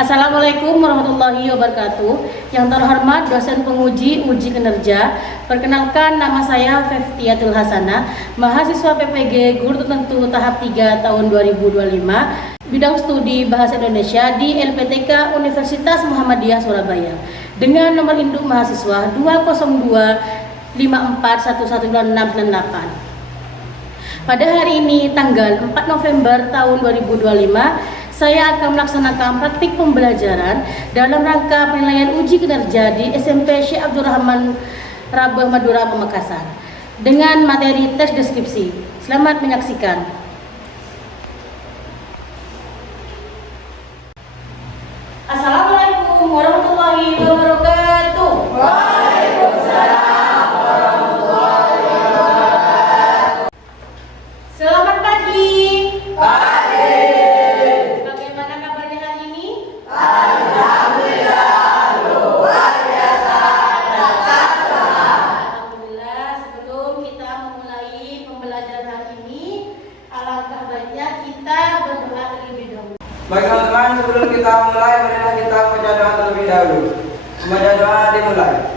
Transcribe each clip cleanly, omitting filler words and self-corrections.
Assalamualaikum warahmatullahi wabarakatuh. Yang terhormat dosen penguji uji kinerja, perkenalkan nama saya Feftiatul Hasanah, mahasiswa PPG Guru Tertentu tahap 3 tahun 2025, bidang studi Bahasa Indonesia di LPTK Universitas Muhammadiyah Surabaya. Dengan nomor induk mahasiswa 20254119698. Pada hari ini tanggal 4 November tahun 2025, saya akan melaksanakan praktik pembelajaran dalam rangka penilaian uji kinerja di SMP Syekh Abdul Rahman Rabah Madura Pamekasan dengan materi tes deskripsi. Selamat menyaksikan. Assalamualaikum warahmatullahi wabarakatuh. Waalaikumsalam warahmatullahi wabarakatuh. Selamat pagi. Pagi. Bagaimana kabarnya hari ini? Alhamdulillah luar biasa. Alhamdulillah. Sebelum kita memulai pembelajaran hari ini, alangkah baiknya kita berdoa terlebih dahulu. Baik teman-teman, sebelum kita mulai, marilah kita membaca doa terlebih dahulu. Membaca doa dimulai.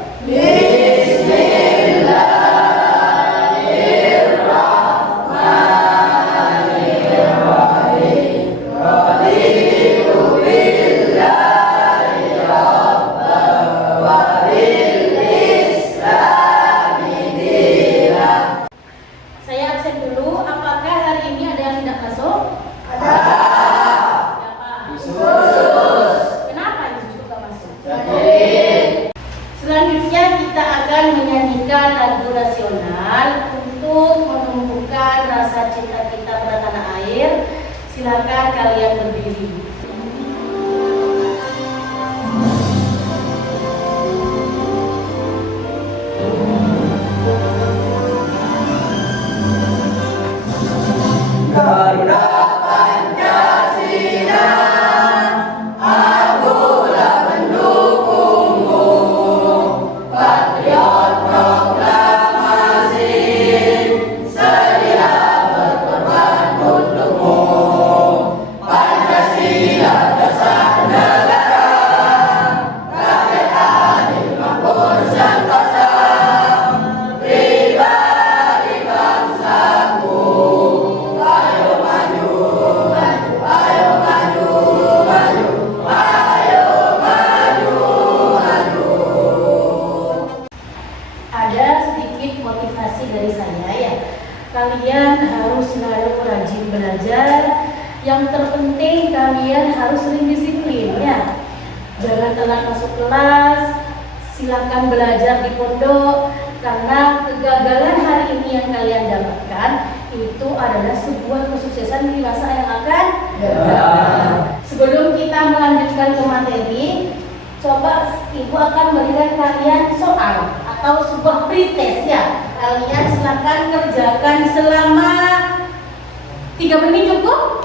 Saya absen dulu. Apakah hari ini ada yang tidak masuk? Ada. Siapa? Kenapa yang tidak masuk? Selanjutnya kita akan menyanyikan lagu nasional untuk menumbuhkan rasa cinta kita pada tanah air. Silakan kalian berdiri. Garuda Pancasila, akulah pendukungmu, patriot proklamasi, sedia berkorban untukmu. Pancasila dasar negara, rakyat adil makmur sentosa, pribadi bangsaku. Ayo maju, maju, ayo maju, maju, ayo maju, maju. Ada sedikit motivasi dari saya ya. Kalian harus selalu rajin belajar. Yang terpenting kalian harus sering disiplin ya. Jangan telat masuk kelas. Silakan belajar di pondok, karena kegagalan hari ini yang kalian dapatkan itu adalah sebuah kesuksesan di masa yang akan datang. Sebelum kita melanjutkan ke materi, coba ibu akan memberikan kalian soal atau sebuah pretest ya. Kalian silakan kerjakan selama 3 menit cukup?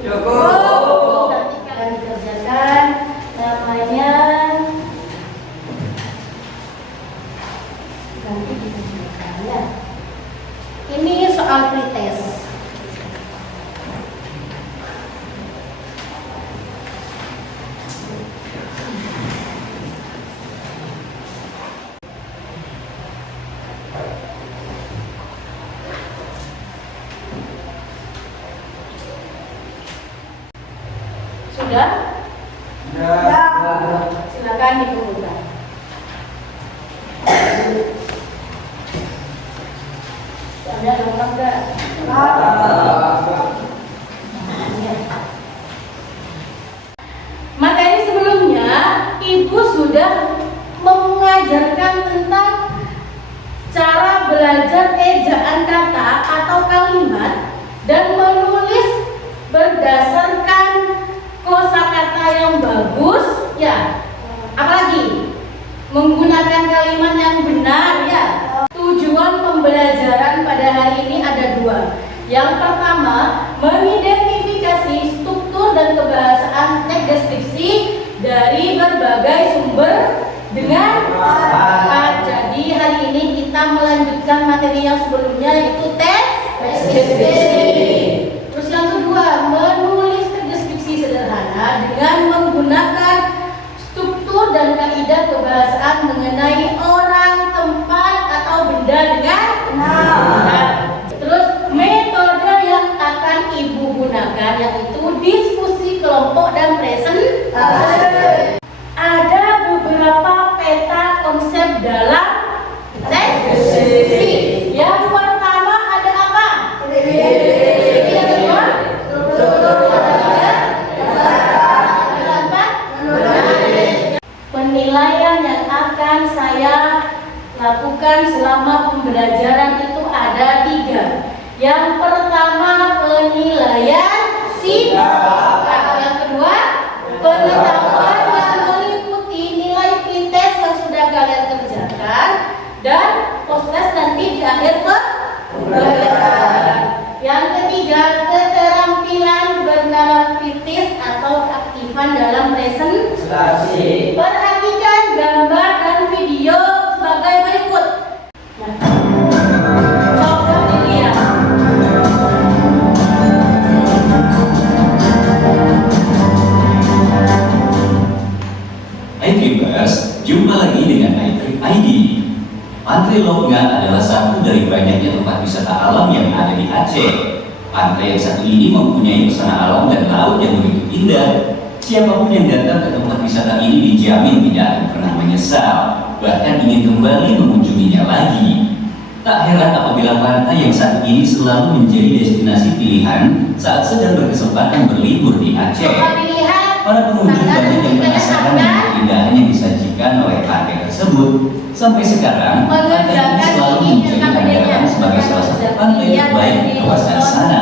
Cukup. Nanti kalian dikerjakan namanya. Nanti dikerjakan ya. Ini soal pretest. Sudah? Silakan dikumpulkan. Ada lengkap enggak? Materi sebelumnya Ibu sudah mengajarkan tentang cara belajar ejaan kata atau kalimat dan menulis berdasarkan kosakata yang bagus ya. Apalagi menggunakan kalimat yang benar ya. Tujuan pembelajaran pada hari ini ada 2. Yang pertama, mengidentifikasi struktur dan kebahasaan teks deskripsi dari berbagai sumber dengan tepat. Jadi hari ini kita melanjutkan materi yang sebelumnya, yaitu teks deskripsi. Terus yang kedua, menulis teks deskripsi sederhana dengan menggunakan menggunakan struktur dan kaidah kebahasaan mengenai orang, tempat, atau benda dengan benar. Terus metode yang akan Ibu gunakan yaitu diskusi kelompok dan presentasi. Ada beberapa peta konsep dalam sesi. Yang pertama ada apa? Yang kedua? Penilaian yang akan saya lakukan selama pembelajaran itu ada 3. Yang pertama penilaian sifat. Yang kedua pengetahuan yang meliputi nilai pretest yang sudah kalian kerjakan dan post-test nanti di akhir pembelajaran. Yang ketiga keterampilan bernalar kritis atau aktifan dalam presentasi. Perhatikan gambar dan video sebagai berikut. Nah, coba dilihat. Hai Tribers, jumpa lagi dengan iTrip ID. Pantai Lokngan adalah satu dari banyaknya tempat wisata alam yang ada di Aceh. Pantai yang satu ini mempunyai pesona alam dan laut yang begitu indah. Siapapun yang datang ke tempat wisata ini dijamin tidak akan pernah menyesal, bahkan ingin kembali mengunjunginya lagi. Tak heran apabila pantai yang satu ini selalu menjadi destinasi pilihan saat sedang berkesempatan berlibur di Aceh. Coba dilihat. Para pengunjung banyak yang penasaran dengan keindahan yang disajikan oleh pantai tersebut. Sampai sekarang, pantai ini selalu menjadi andalan sebagai salah satu pantai terbaik di kawasan sana.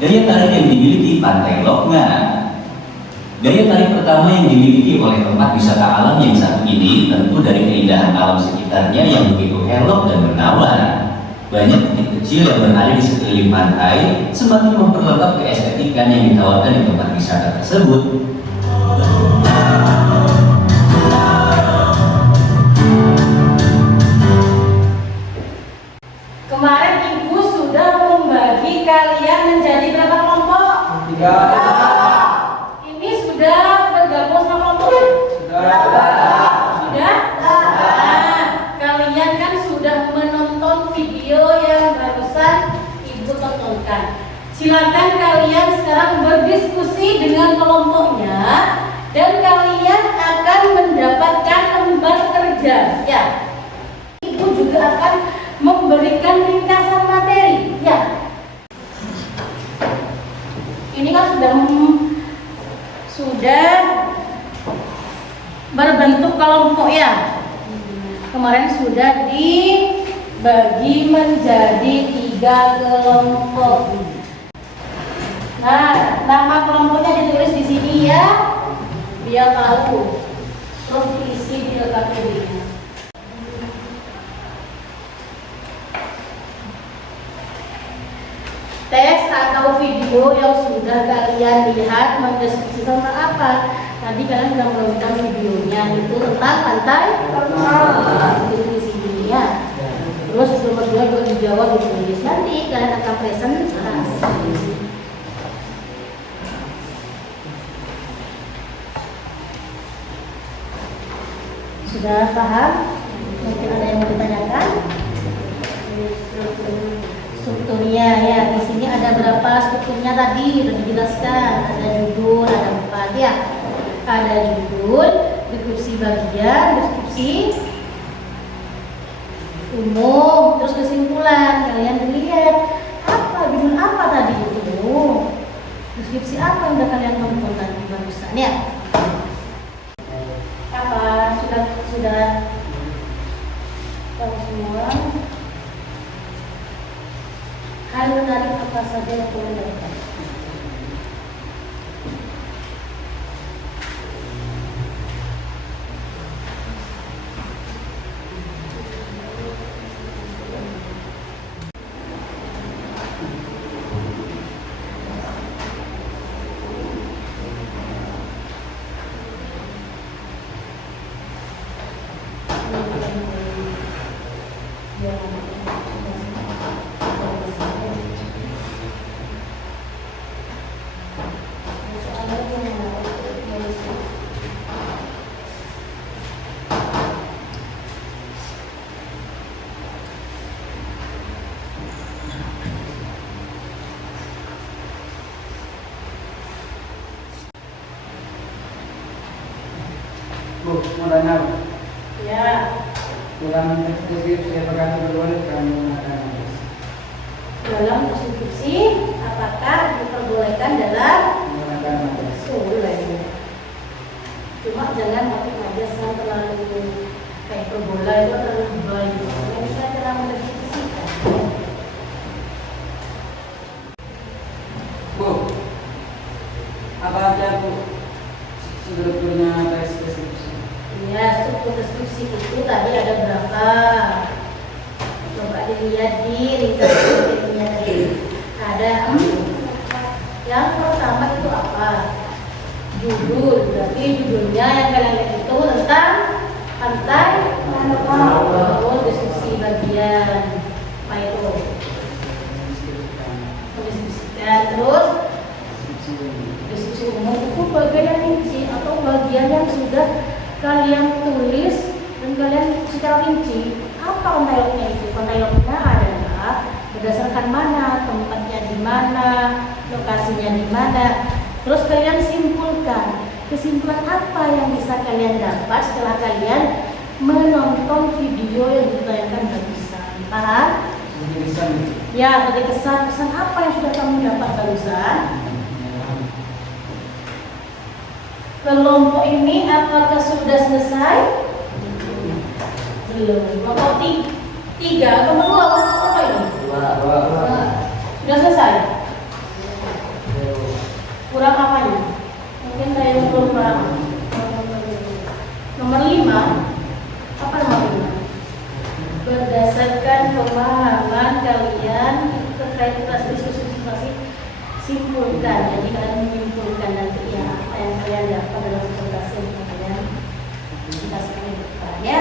Daya tarik yang dimiliki Pantai Lokngan. Daya tarik pertama yang dimiliki oleh tempat wisata alam yang satu ini tentu dari keindahan alam sekitarnya yang begitu elok dan menawan. Banyak bukit kecil yang berada di sekeliling pantai semakin memperlengkap keestetikan yang ditawarkan di tempat wisata tersebut. Kemarin Ibu sudah membagi kalian menjadi berapa kelompok? 3. Ini sudah bergabung sama kelompok? Sudah? Nah, kalian kan sudah menonton video yang barusan Ibu tontonkan. Silakan kalian sekarang berdiskusi dengan kelompoknya dan kalian akan mendapatkan lembar kerja. Ya, Ibu juga akan memberikan ringkasan materi. Ya, ini kan sudah berbentuk kelompok ya. Kemarin sudah dibagi menjadi 3 kelompok. Nah, nama kelompoknya ditulis di sini ya, biar tahu. Terus diisi di LKPD-nya. Teks atau video yang sudah kalian lihat mendeskripsikan tentang apa? Tadi kalian sudah menonton videonya itu tentang pantai itu di sini ya. Terus nomor 2 juga dijawab ditulis. Nanti kalian akan presentasi. Sudah paham? Mungkin ada yang mau ditanyakan? Strukturnya ya, di sini ada berapa strukturnya tadi sudah dijelaskan. Ada judul, ada 4 ya. Ada judul, deskripsi bagian, deskripsi umum, terus kesimpulan. Kalian lihat apa judul apa tadi itu? Deskripsi apa yang udah kalian tonton tadi barusan ya? Apa sudah tahu semua? Hal menarik apa saja yang kalian lakukan? Bu, mau tanya Bu. Ya, Dalam deskripsi apakah diperbolehkan menggunakan nafas? dalam konstitusi apakah diperbolehkan dalam Menggunakan nafas. boleh. Cuma jangan pakai majas yang terlalu kayak perbola itu terlalu banyak. Yang bisa cara mendeskripsikan. Bu, apa aja Bu strukturnya tes deskripsi? Ya, struktur deskripsi itu tadi ada berapa? Coba dilihat di ringkas materinya tadi. Ada yang pertama itu apa? Judul. Berarti judulnya yang kalian lihat itu tentang pantai Manokwari. Deskripsi bagian apa itu? Mendeskripsikan. Terus deskripsi umum itu bagian rinci atau bagian yang sudah kalian tulis dan kalian secara rinci apa kontailognya itu. Kontailognya adalah berdasarkan mana, tempatnya di mana, lokasinya di mana. Terus kalian simpulkan kesimpulan apa yang bisa kalian dapat setelah kalian menonton video yang ditayangkan barusan. Paham? Ya, tadi kesan apa yang sudah kamu dapat barusan? Kelompok ini apakah sudah selesai? Belum. Kelompok tiga, kelompok dua, kelompok apa ini? Sudah selesai? Kurang apanya? Mungkin saya belum paham. Nomor 5, apa nomor 5? Berdasarkan pemahaman kalian terkait kelas diskusi simpulkan. Jadi kalian menyimpulkan nanti ya apa yang kalian dapat dalam presentasi yang kalian kita sekali depan ya.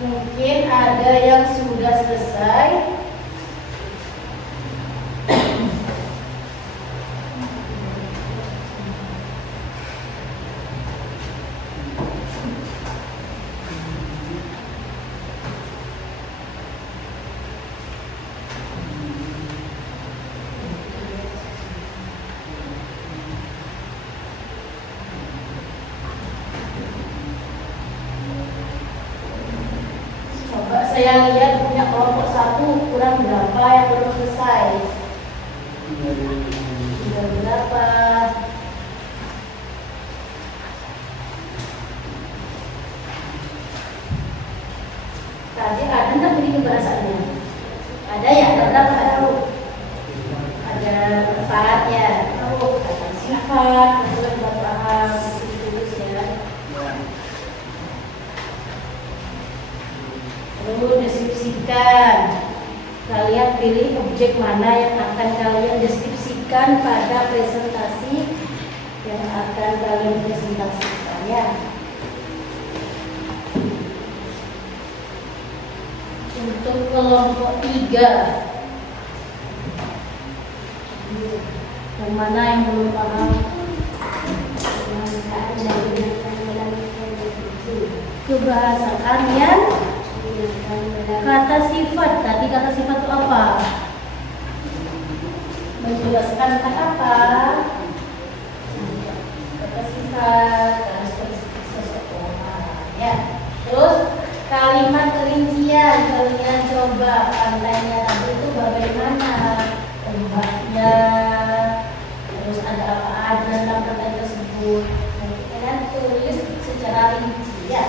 Mungkin ada yang sudah selesai. saya lihat punya kelompok 1 kurang berapa yang belum selesai? Tinggal berapa? Tadi ada nggak ini bahasannya? Ada ya? Ada berapa? Tahu? Ada 4 ya. Tahu? Ada sifat, kemudian paham, terus ya. Lalu deskripsikan. Kalian pilih objek mana yang akan kalian deskripsikan pada presentasi yang akan kalian presentasikan ya. Untuk kelompok 3, yang mana yang belum paham? Kebahasaan kata sifat. Tadi kata sifat itu apa? Menjelaskan kata apa? Kata sifat, karakteristik seseorang ya. Terus kalimat rincian, kalian coba pandainya tadi itu bagaimana ombaknya, terus ada apa aja dalam pertanyaan tersebut. Nanti kalian tulis secara rinci ya.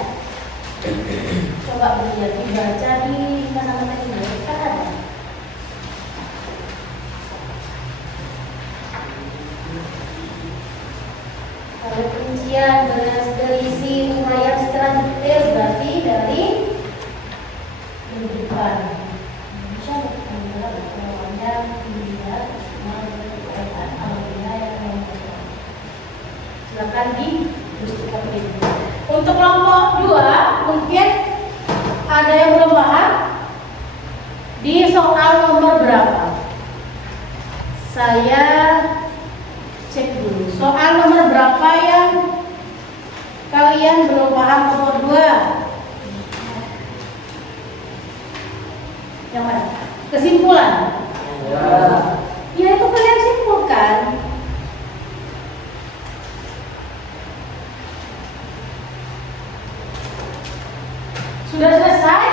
Coba beliau dibaca di mana-mana ini kan ada. Kalau rincian berisi uraian secara detail berarti dari depan. Silakan dibuktikan ini. Untuk kelompok 2 mungkin ada yang belum paham di soal nomor berapa? Saya cek dulu. Soal nomor berapa yang kalian belum paham nomor 2? Yang mana? Kesimpulan. Ya itu kalian simpulkan. Sudah selesai?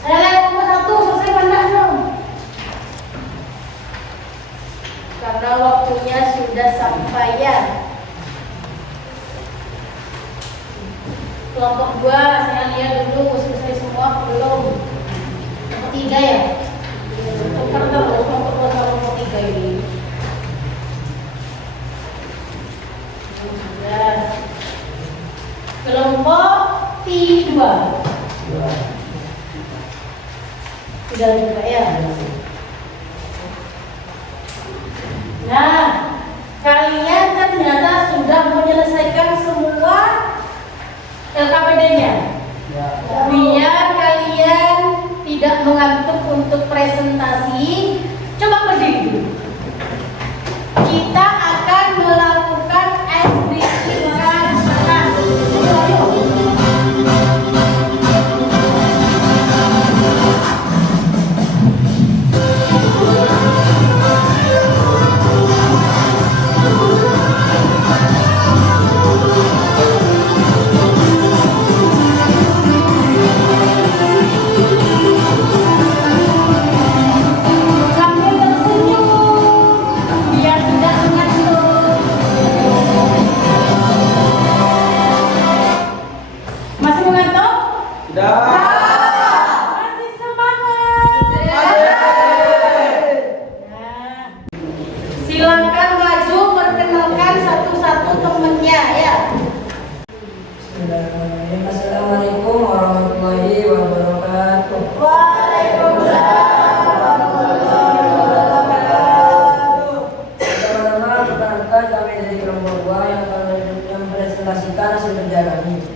Saya lihat nomor 1 selesai mana belum? Karena waktunya sudah sampai ya. Kelompok 2 saya lihat dulu selesai semua belum? Kelompok 3 ya? Tukar terus kelompok 2 sama kelompok 3 ini. Sudah. Kelompok 2 sudah juga ya. Nah, kalian ternyata sudah menyelesaikan semua LKPD-nya. Biar kalian tidak mengantuk untuk presentasi, coba berdiri dulu. Kita akan melakukan deskripsikan sana. Ayo. Silakan maju perkenalkan satu-satu temennya ya. Assalamualaikum warahmatullahi wabarakatuh. Waalaikumsalam warahmatullahi wabarakatuh. Pertama-tama perkenalkan kami dari kelompok 2 yang presentasikan hasil kerja kami.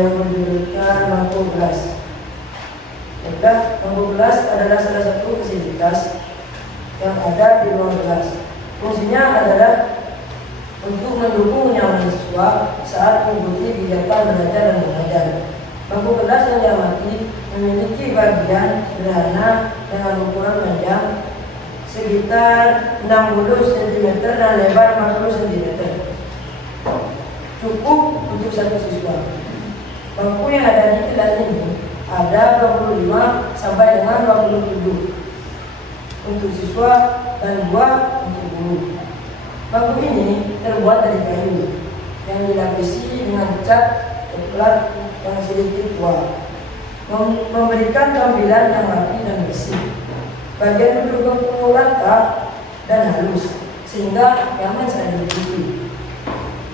Yang berjudulkan mampu gelas. Mampu gelas adalah salah satu fasilitas yang ada di ruang kelas. Fungsinya adalah untuk mendukung kenyamanan siswa saat mengikuti kegiatan belajar dan mengajar. Bangku kelas yang diamati memiliki bagian sederhana dengan ukuran panjang sekitar 60 cm dan lebar 40 cm. Cukup untuk satu siswa. Bangku yang ada di kelas ini ada 25 sampai dengan 27 untuk siswa dan 2 untuk guru. Bangku ini terbuat dari kayu yang dilapisi dengan cat coklat yang sedikit tua, memberikan tampilan yang rapi dan bersih. Bagian duduk bangku rata dan halus sehingga nyaman saat duduk.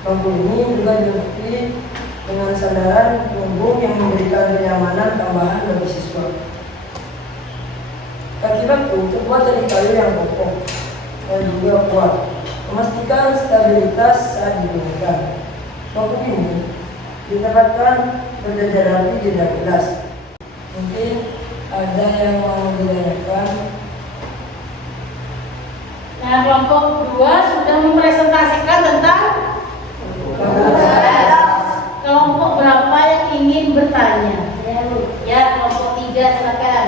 Bangku ini juga dilengkapi dengan sandaran punggung yang memberikan kenyamanan tambahan bagi siswa. Kaki bangku terbuat dari kayu yang kokoh dan juga kuat, memastikan stabilitas saat digunakan. Bangku ini ditempatkan berjajar rapi di dalam kelas. Mungkin ada yang mau ditanyakan. Nah, kelompok 2 sudah mempresentasikan tentang kelompok berapa yang ingin bertanya? Ya, kelompok 3 silakan.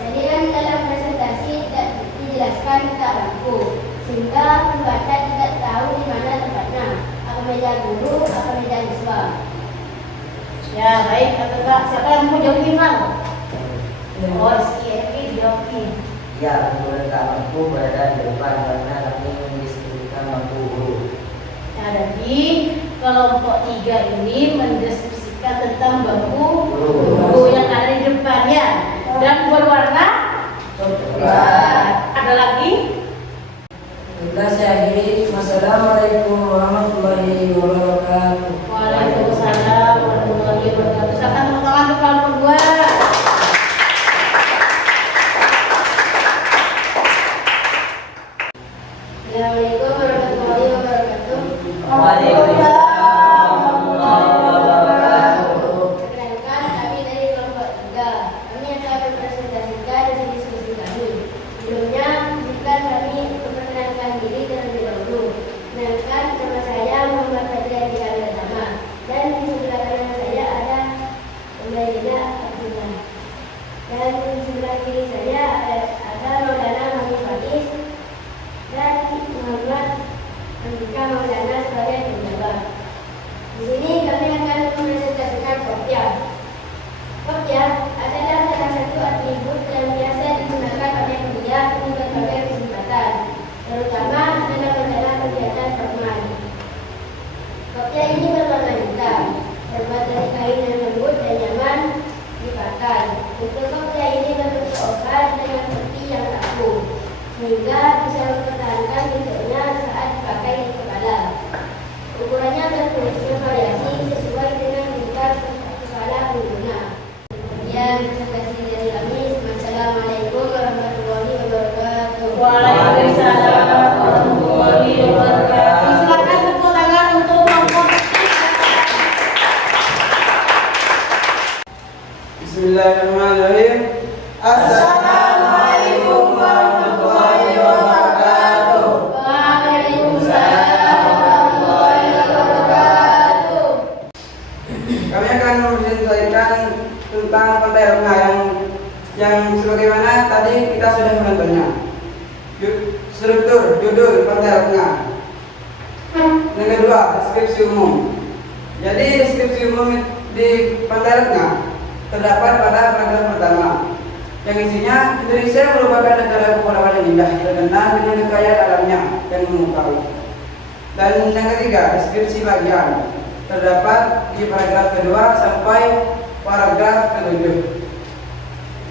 Tadi kan dalam presentasi tidak dijelaskan tentang bangku, sehingga pembaca tidak tahu di mana tempatnya. Apa meja guru, apa meja siswa. Ya, baik, Kak. Siapa yang mau jawab ini, Bang? Oh, si jawab ini. Ya, menurut bangku berada di depan karena kami mendiskusikan bangku guru. Nah, jadi kelompok 3 ini mendiskusikan tentang bangku guru yang ada di depannya dan berwarna coklat. Ada lagi? Kita akhiri. Wassalamualaikum warahmatullahi wabarakatuh. Waalaikumsalam warahmatullahi wabarakatuh. Silakan tepuk tangan untuk kelompok 2. Assalamualaikum warahmatullahi wabarakatuh. Perkenalkan, kami dari kelompok 3. Kami akan mempresentasikan diskusi kami. Sebelumnya, izinkan kami memperkenalkan diri terlebih dahulu. Kenalkan, nama saya Muhammad Fadli Pratama, dan di sebelah kanan saya ada Umayyah Abdullah. Dan di sebelah kiri saya ada Maulana Mahmud Faiz dan Muhammad Andika Maulana sebagai penjabat. Di sini kami akan mempresentasikan kopiah. Kopiah adalah salah satu atribut yang biasa digunakan oleh kuliah di berbagai kesempatan, terutama dalam acara kegiatan formal. Kopiah ini berwarna hitam, terbuat dari kain yang lembut dan nyaman dipakai. Untuk kopiah ini berbentuk oval dengan peti yang kaku, sehingga bisa mempertahankan bentuknya saat dipakai di kepala. Ukurannya bervariasi sesuai dengan tingkat kepala pengguna. Sekian presentasi dari kami. Wassalamualaikum warahmatullahi wabarakatuh. Waalaikumsalam warahmatullahi wabarakatuh. Silakan tepuk tangan untuk kelompok 3. Bismillahirrahmanirrahim. Assalamualaikum warahmatullahi wabarakatuh. Waalaikumsalam warahmatullahi wabarakatuh. Kami akan mempresentasikan tentang Pantai Rengga yang sebagaimana tadi kita sudah menontonnya. Struktur judul Pantai Rengga. Yang kedua, deskripsi umum. Jadi deskripsi umum di Pantai Rengga terdapat pada paragraf pertama, yang isinya Indonesia merupakan negara kepulauan yang indah, terkenal dengan kekayaan alamnya yang memukau. Dan yang ketiga, deskripsi bagian terdapat di paragraf kedua sampai paragraf ke-7.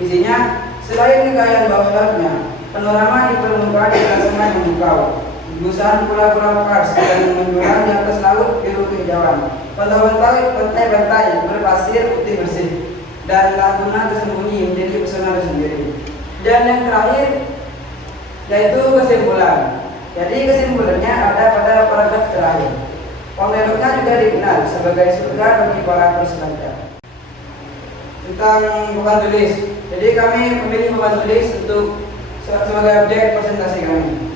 Isinya, selain kekayaan bawah lautnya, panorama di permukaan dan sungai memukau, gugusan pulau-pulau Kars dan menjulang di atas laut biru kehijauan, pantai-pantai berpasir putih bersih, dan laguna tersembunyi menjadi pesona tersendiri. Dan yang terakhir yaitu kesimpulan. Jadi kesimpulannya ada pada paragraf terakhir. Pantai Rengga juga dikenal sebagai surga bagi para peselancar. Tentang papan tulis. Jadi kami memilih papan tulis untuk sebagai objek presentasi kami.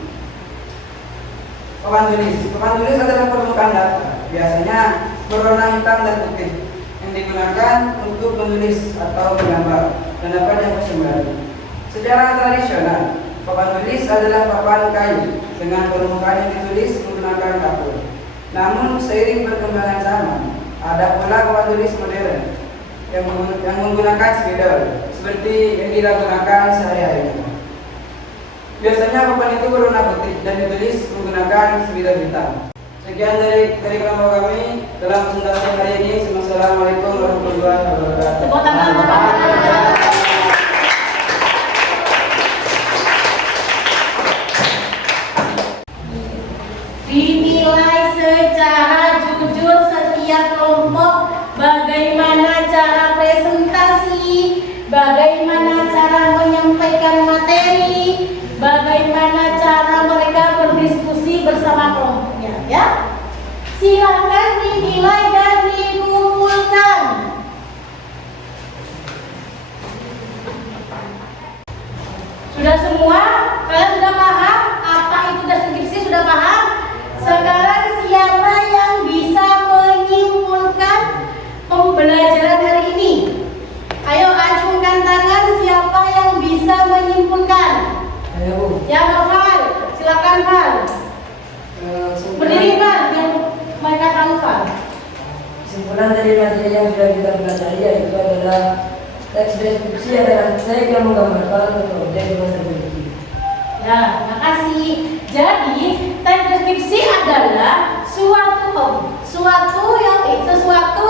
Papan tulis adalah permukaan data, biasanya berwarna hitam dan putih, yang digunakan untuk menulis atau menggambar dan dapat dihapus kembali. Secara tradisional, papan tulis adalah papan kayu dengan permukaan yang ditulis menggunakan kapur. Namun seiring perkembangan zaman, Ada pula papan tulis modern yang menggunakan spidol seperti yang digunakan sehari-hari. Biasanya papan itu berwarna putih dan ditulis menggunakan spidol hitam. Sekian dari kelompok kami dalam presentasi hari ini. Wassalamualaikum warahmatullahi wabarakatuh. Tepuk tangan, teman-teman. Dinilai secara jujur setiap kelompok bagaimana cara presentasi, bagaimana cara menyampaikan materi, bagaimana cara mereka berdiskusi bersama kelompoknya, ya. Silakan dinilai dan dikumpulkan. Sudah semua? Kalian sudah paham apa itu deskripsi? Sudah paham? Sekarang siapa yang bisa menyimpulkan pembelajaran hari ini? Ayo acungkan tangan siapa yang bisa menyimpulkan. Ayo, Ya, Noval, silakan Val. Berdiri Val, yang mereka tahu Val. Kesimpulan dari materi yang sudah kita pelajari yaitu adalah teks deskripsi adalah teks yang menggambarkan atau objek yang terbentuk. Ya, makasih. Jadi, teks deskripsi adalah sesuatu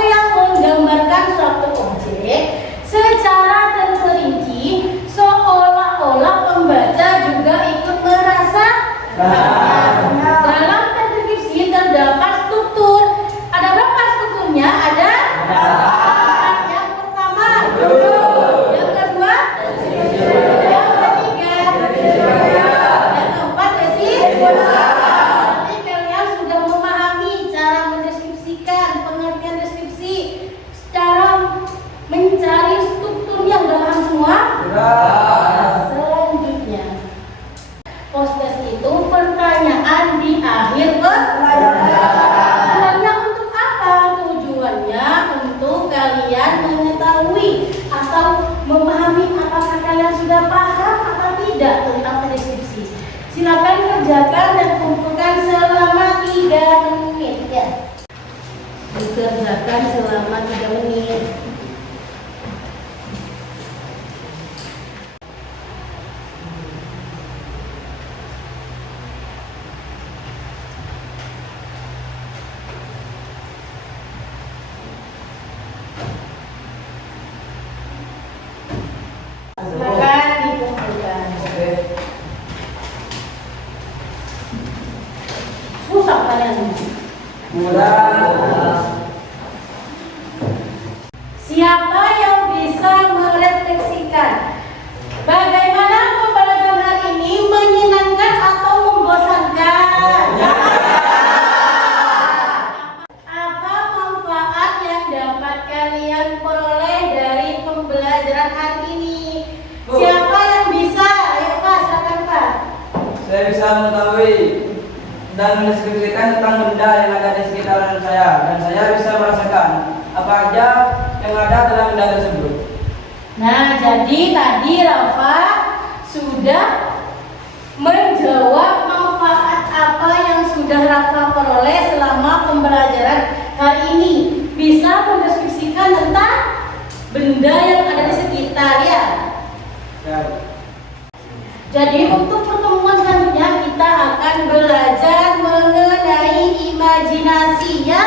yang menggambarkan suatu objek secara terperinci, seolah-olah pembaca juga ikut merasa. Dalam teks deskripsi terdapat struktur. Ada berapa strukturnya? Ada. Yang pertama, yang kedua, yang ketiga, yang keempat, Berarti kalian sudah memahami cara mendeskripsikan, pengertian deskripsi, cara mencari strukturnya. Udah paham semua? Selanjutnya, post-test itu pertanyaan di akhir Tujuannya untuk apa? Tujuannya untuk kalian mengetahui atau memahami apakah kalian sudah paham atau tidak tentang deskripsi. Silakan kerjakan dan kumpulkan selama 3 menit ya. Dikerjakan selama 3 menit. Silakan dikumpulkan. Susah kalian. Siapa yang bisa merefleksikan bagaimana pembelajaran hari ini menyenangkan atau membosankan? Apa manfaat yang dapat kalian peroleh dari pembelajaran hari ini? Siapa yang bisa? Ayo Pak, silakan Pak. Saya bisa mengetahui dan mendeskripsikan tentang benda yang ada di sekitaran saya, dan saya bisa merasakan apa aja yang ada dalam benda tersebut. Nah, jadi tadi Rafa sudah menjawab manfaat apa yang sudah Rafa peroleh selama pembelajaran hari ini. Bisa mendeskripsikan tentang benda yang ada di sekitar ya. Jadi untuk pertemuan selanjutnya kita akan belajar mengenai imajinasi ya.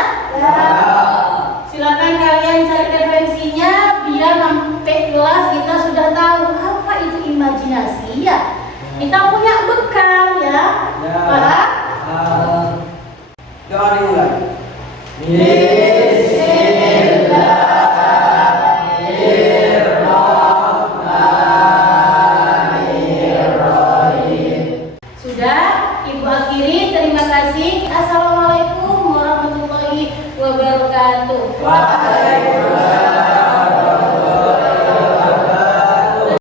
Silakan kalian cari referensinya biar sampai kelas kita sudah tahu apa itu imajinasi ya. Kita punya bekal ya. Paham? Doa dimulai.